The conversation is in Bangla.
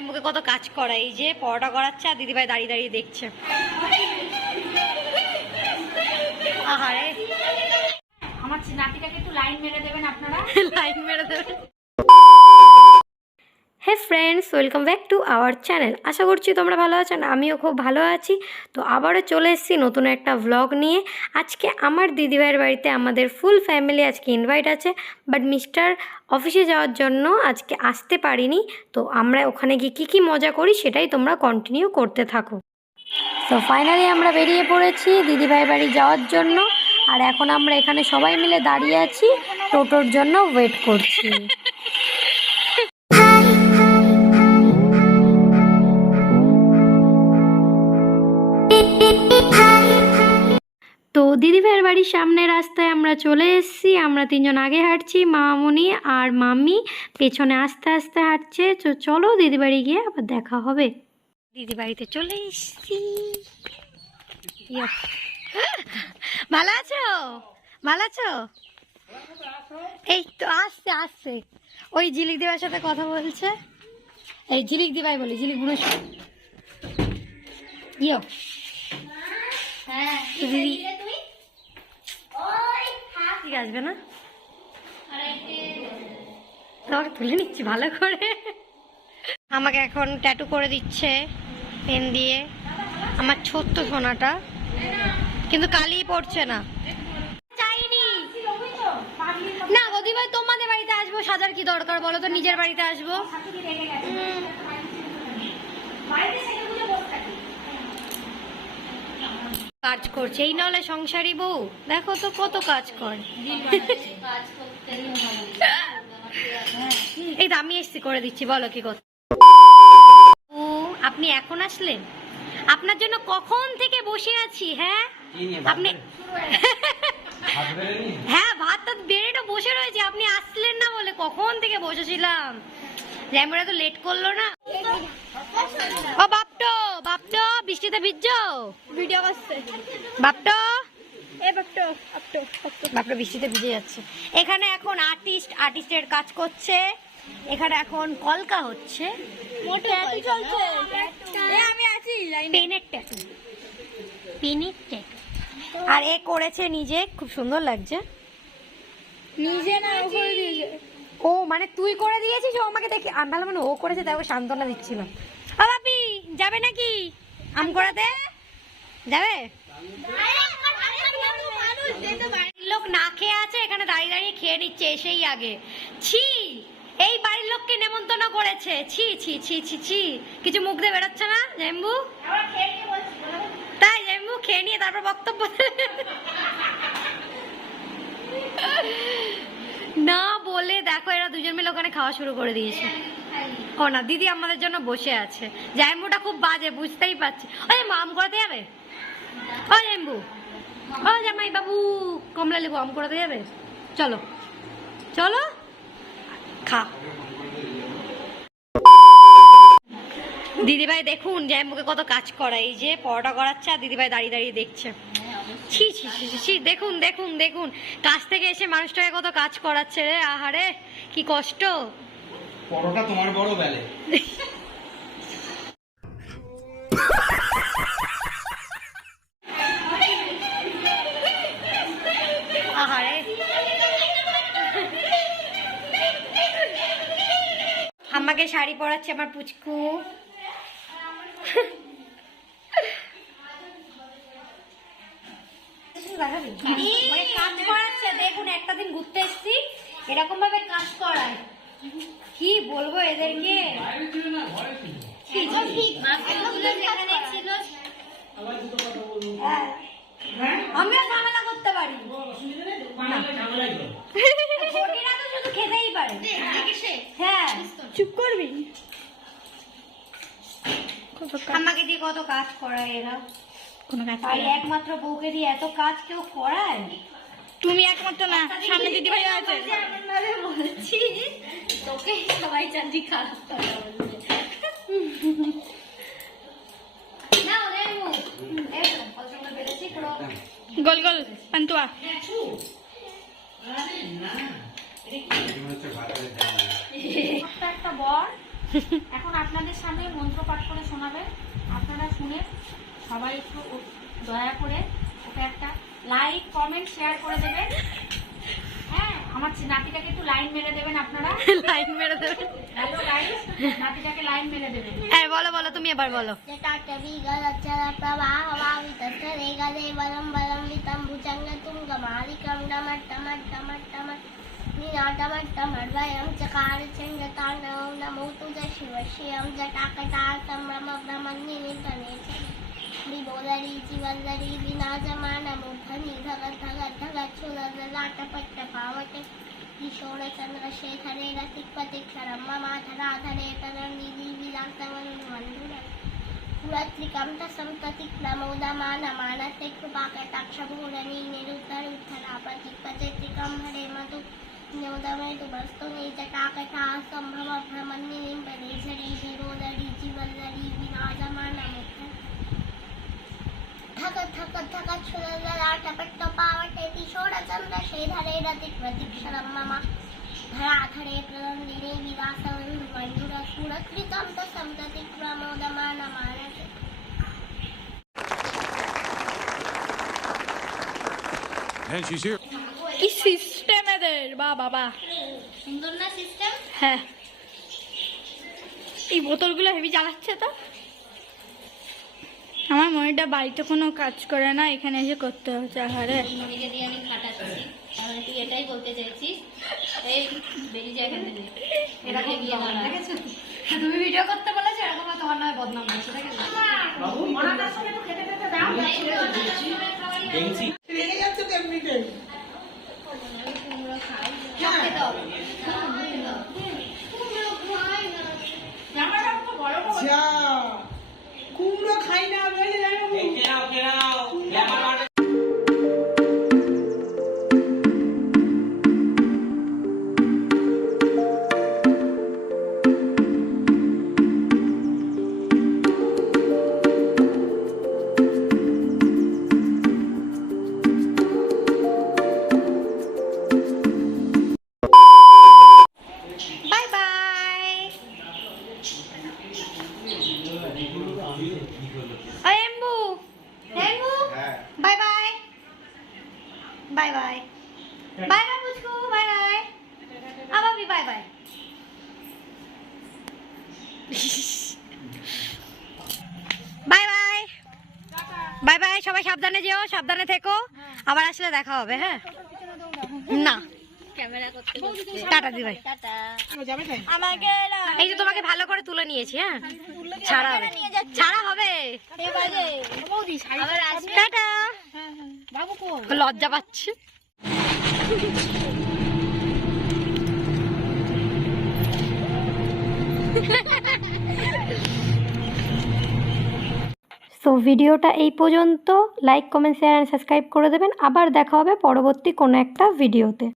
জামাইবুকে কত কাজ করা, এই যে পরোটা করাচ্ছে আর দিদিভাই দাঁড়িয়ে দাঁড়িয়ে দেখছে। আহারে, আমার নাতিটাকে একটু লাইন মেরে দেবেন আপনারা। লাইন মেরে দেবেন। Hey friends, welcome back to our channel. আশা করছি তোমরা ভালো আছো, আমিও খুব ভালো আছি। তো আবারও চলে এসেছি নতুন একটা ভ্লগ নিয়ে। আজকে আমার দিদিভাইয়ের বাড়িতে আমাদের ফুল ফ্যামিলি আজকে ইনভাইট আছে, বাট মিস্টার অফিসে যাওয়ার জন্য আজকে আসতে পারিনি। তো আমরা ওখানে গিয়ে কী মজা করি সেটাই তোমরা কন্টিনিউ করতে থাকো। তো ফাইনালি আমরা বেরিয়ে পড়েছি দিদিভাইয়ের বাড়ি যাওয়ার জন্য, আর এখন আমরা এখানে সবাই মিলে দাঁড়িয়ে আছি, টোটোর জন্য ওয়েট করছি। তো দিদিভাইয়ের বাড়ির সামনে রাস্তায় আমরা চলে এসেছি। আমরা তিনজন আগে হাঁটছি, মামুনি আর মামি পেছনে আস্তে আস্তে হাঁটছে। তো চলো দিদিবাড়ি গিয়ে আবার দেখা হবে। দিদি বাড়িতে চলে এসেছি। ভালো আছো? ভালো আছো? এই তো আসছে আসছে, ওই ঝিলিক দিবার সাথে কথা বলছে। এই ঝিলিক দিবাই বলি, ঝিলিক বুনো ইয়ো। দিদি ঠিক আসবে না, তোমাকে তুলে নিচ্ছি ভালো করে। আমাকে এখন ট্যাটু করে দিচ্ছে পেন দিয়ে, আমার ছোট্ট সোনাটা, কিন্তু কালি পড়ছে না। চাইনি না গদি ভাই, তোমাদের বাড়িতে আসবো, সাজার কি দরকার বলো তো, নিজের বাড়িতে আসবো। কাজ করছে, এই নাহলে সংসারী বউ, দেখো তো কত কাজ করে। এই তো আমি এসছি, করে দিচ্ছি, বলো কি কথা। ও আপনি এখন আসলেন? আপনার জন্য কখন থেকে বসে আছি। হ্যাঁ আপনি, হ্যাঁ ভাত তো বেড়েটা বসে রয়েছে, আপনি আসলেন না বলে কখন থেকে বসেছিলাম। ল্যাম্বরা তো লেট করলো না। ও বাপটো বাপটো, বৃষ্টিতে ভিজছো? ভিডিও করছে বাপটো, এই বাপটো আপটো বাপটো বৃষ্টিতে ভিজে যাচ্ছে। এখানে এখন আর্টিস্টের কাজ করছে, এখানে এখন কলকা হচ্ছে, ট্যাটু চলছে। আমি আছি লাইনে। পেনের ট্যাটু, পেনের ট্যাটু। আর এ করেছে নিজে, খুব সুন্দর লাগছে। নিজে না ও করে দিয়েছে। ও মানে তুই করে দিয়েছিস, ও আমাকে দেখে আমি ভালো, মানে ও করেছে তাই ওকে সান্ত্বনা দিচ্ছিলাম। ও বাপি যাবে নাকি আম করাতে? যাবে? লোক না খেয়ে আছে, এখানে দাঁড়িয়ে দাঁড়িয়ে খেয়ে নিচ্ছে এসেই আগে। ছি, এই বাড়ির লোককে নেমন্তন্ন করেছে। ছি ছি ছি ছি ছি, কিছু মুখ দিয়ে বেরোচ্ছে না জেম্বু? তাই জেম্বু খেয়ে নিয়ে তারপর বক্তব্য না বলে দেখো, এরা দুজন মিলে ওখানে খাওয়া শুরু করে দিয়েছে। ও না, দিদি আমাদের জন্য বসে আছে। জাম্বুটা খুব বাজে, বুঝতেই পারছি। ওই আম করাতে যাবে? ও জাম্বু, ও জামাই বাবু, কমলা লেবু আম করাতে যাবে? চলো চলো খা। দিদিভাই দেখুন জাম্বুকে কত কাজ করা, এই যে পরোটা করাচ্ছে আর দিদিভাই দাঁড়িয়ে দাঁড়িয়ে দেখছে। ছি ছি ছি ছি, দেখুন দেখুন দেখুন, কাজ থেকে এসে মানুষটাকে কত কাজ করাচ্ছে রে। আহারে কি কষ্ট। পরোটা তোমার বড় বেলে। আহারে আমাকে শাড়ি পরাচ্ছে আমার পুচকু। কাজ করাচ্ছে, দেখুন একটা দিন ঘুরতে এসছি, এরকম ভাবে কাজ করায়, কি বলবো এদেরকে। আমিও ঝামেলা করতে পারি, ঘটিরা তো শুধু খেতেই পারে। হ্যাঁ চুপ করবি। আমাকে দিয়ে কত কাজ করায় এরা, কোনো কাজ আর একমাত্র বউকে দিয়ে এত কাজ কেউ করায়? তুমি একমাত্র না, সামনে দিদি ভাই আছে। এমন ভাবে বলছি তোকে সবাই চান্দি খারাপ কথা বলছে। না ওরে মুখ একদম পছন্দ পেরেছি পুরো গোল গোল পান্তুয়া। একটা বর এখন আপনাদের সামনে মন্ত্র পাঠ করে শোনাবে, আপনারা শুনে সবাই একটু দয়া করে ওকে একটা লাইক কমেন্ট শেয়ার করে দেবেন। হ্যাঁ, আমার নাতিটাকে একটু লাইন মেরে দেবেন আপনারা। লাইন মেরে দেবেন। হ্যালো গাইস, নাতিটাকে লাইন মেরে দেবেন। হ্যাঁ বলো বলো, তুমি এবার বলো। చంద్రశేఖరే రతిపతిక్షరం మమాధరాధరే తరణిధి విలాసవనుమందుర పురత్రికంత సంతతిక్రమోదమానమానతే కృపాకటాక్షభూరణీ నిరుత్తరుత్తరా ప్రతిపతిత్రికం హరే మధు న్యోదమేతు వస్తు నీచటాకటా సంభవ భ్రమన్నిం పరేశరీ శిరోదరీ జీవల్లరీ వినాశమానముఖ ధగ ధగ ధగ చులలాటపట్ట పావటేతి షోడచంద్రశేఖరే రతిపతిక్షరం మమ धराधरे प्रनन्दिने विलासवन्धुमण्डुरसुरकृतं तसन्तति प्रमोदमानमानसे And she's here. কি সিস্টেম এদের, বা বাবা সুন্দর না সিস্টেম? হ্যাঁ, এই বোতলগুলো হেভি জ্বালাচ্ছে তো। আমার মনিটা বাড়িতে কোনো কাজ করে না, এখানে এসে করতে হচ্ছে। আহারে, মনিকে দিয়ে আমি খাটাচ্ছি, তাহলে তুই এটাই বলতে চাইছিস? এই বেরিয়ে যায় এখান থেকে, এটাকে গিয়ে বলা। তুমি ভিডিও করতে বলেছো, এরকম তোমার নয় বদনাম হয়েছে, দেখেছো? মনাটার সঙ্গে তো খেতে খেতে দাও। দেখছি কুমড়ো খাই, খেতে হবে। জামাটা তো বড় বড়। কুমড়ো খাই না বলে কেনাও কেনাও আমার বাই বাই। ওই এম্বু, এম্বু, bye bye, bye bye, bye bye পুচকু, বাই বাই, আবাবি bye bye. Bye bye, bye bye, সবাই সাবধানে যেও, সাবধানে থেকো, আবার আসলে দেখা হবে। হ্যাঁ না, ক্যামেরা করতে টাটা দি ভাই। টাটা। আমাকে এই যে তোমাকে ভালো করে তুলে নিয়েছি। হ্যাঁ, ছাড়া হবে, ছাড়া হবে। আবার আসবে। টাটা। লজ্জা পাচ্ছে। সো ভিডিওটা এই পর্যন্ত। Like comment share and subscribe করে দেবেন। আবার দেখা হবে পরবর্তী কোনো একটা ভিডিওতে।